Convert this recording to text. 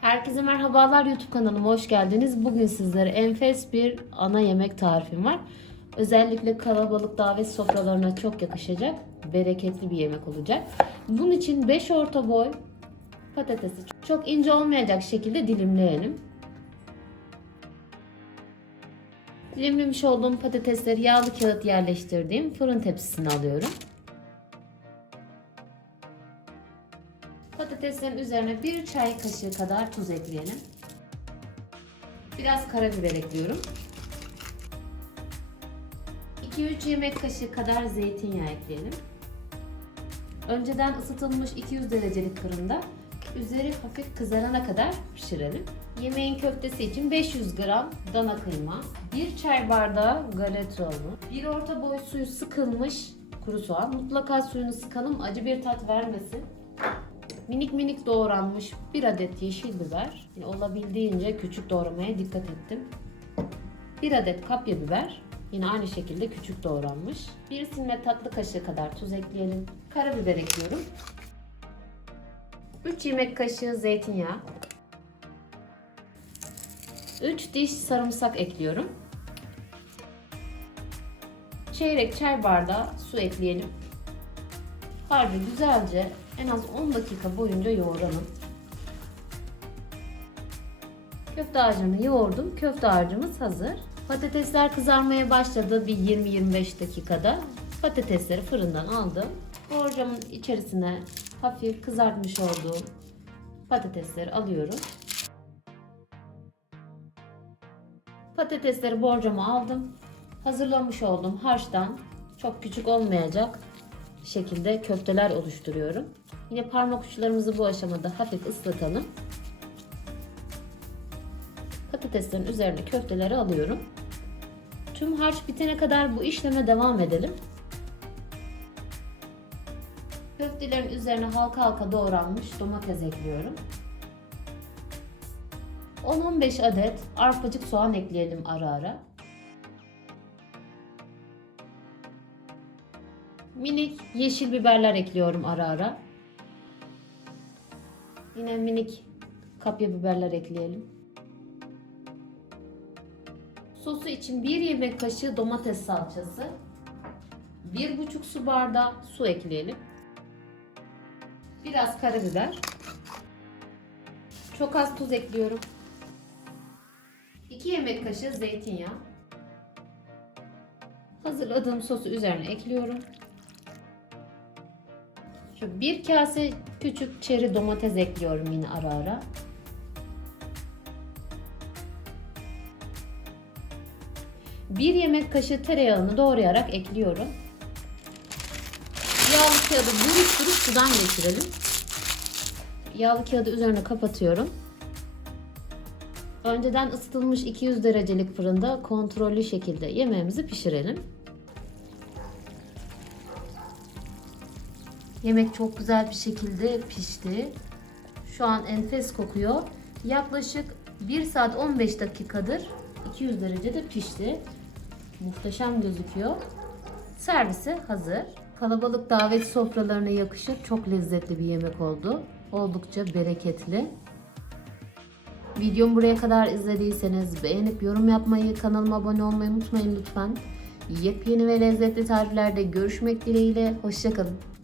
Herkese merhabalar YouTube kanalıma hoş geldiniz. Bugün sizlere enfes bir ana yemek tarifim var. Özellikle kalabalık davet sofralarına çok yakışacak, bereketli bir yemek olacak. Bunun için 5 orta boy patatesi çok ince olmayacak şekilde dilimleyelim. Dilimlemiş olduğum patatesleri yağlı kağıt yerleştirdiğim fırın tepsisine alıyorum. Patateslerin üzerine bir çay kaşığı kadar tuz ekleyelim. Biraz karabiber ekliyorum. 2-3 yemek kaşığı kadar zeytinyağı ekleyelim. Önceden ısıtılmış 200 derecelik fırında üzeri hafif kızarana kadar pişirelim. Yemeğin köftesi için 500 gram dana kıyma, 1 çay bardağı galeta unu, 1 orta boy suyu sıkılmış kuru soğan. Mutlaka suyunu sıkalım acı bir tat vermesin. Minik minik doğranmış bir adet yeşil biber. Yine olabildiğince küçük doğramaya dikkat ettim. Bir adet kapya biber. Yine aynı şekilde küçük doğranmış. Bir silme tatlı kaşığı kadar tuz ekleyelim. Karabiber ekliyorum. 3 yemek kaşığı zeytinyağı. 3 diş sarımsak ekliyorum. Çeyrek çay bardağı su ekleyelim. Harcı güzelce en az 10 dakika boyunca yoğuralım. Köfte harcını yoğurdum. Köfte harcımız hazır. Patatesler kızarmaya başladı bir 20-25 dakikada. Patatesleri fırından aldım. Borcamın içerisine hafif kızartmış olduğum patatesleri alıyorum. Patatesleri borcama aldım. Hazırlamış olduğum harçtan çok küçük olmayacak şekilde köfteler oluşturuyorum. Yine parmak uçlarımızı bu aşamada hafif ıslatalım. Patateslerin üzerine köfteleri alıyorum. Tüm harç bitene kadar bu işleme devam edelim. Köftelerin üzerine halka halka doğranmış domates ekliyorum. 10-15 adet arpacık soğan ekleyelim ara ara. Minik yeşil biberler ekliyorum ara ara. Yine minik kapya biberler ekleyelim. Sosu için 1 yemek kaşığı domates salçası, 1,5 su bardağı su ekleyelim. Biraz karabiber. Çok az tuz ekliyorum. 2 yemek kaşığı zeytinyağı. Hazırladığım sosu üzerine ekliyorum. Şu bir kase küçük çeri domates ekliyorum yine ara ara. Bir yemek kaşığı tereyağını doğrayarak ekliyorum. Yağlı kağıdı buruşturup sudan geçirelim. Yağlı kağıdı üzerine kapatıyorum. Önceden ısıtılmış 200 derecelik fırında kontrollü şekilde yemeğimizi pişirelim. Yemek çok güzel bir şekilde pişti. Şu an enfes kokuyor. Yaklaşık 1 saat 15 dakikadır 200 derecede pişti. Muhteşem gözüküyor. Servise hazır. Kalabalık davet sofralarına yakışır çok lezzetli bir yemek oldu. Oldukça bereketli. Videomu buraya kadar izlediyseniz beğenip yorum yapmayı, kanalıma abone olmayı unutmayın lütfen. Yepyeni ve lezzetli tariflerde görüşmek dileğiyle. Hoşçakalın.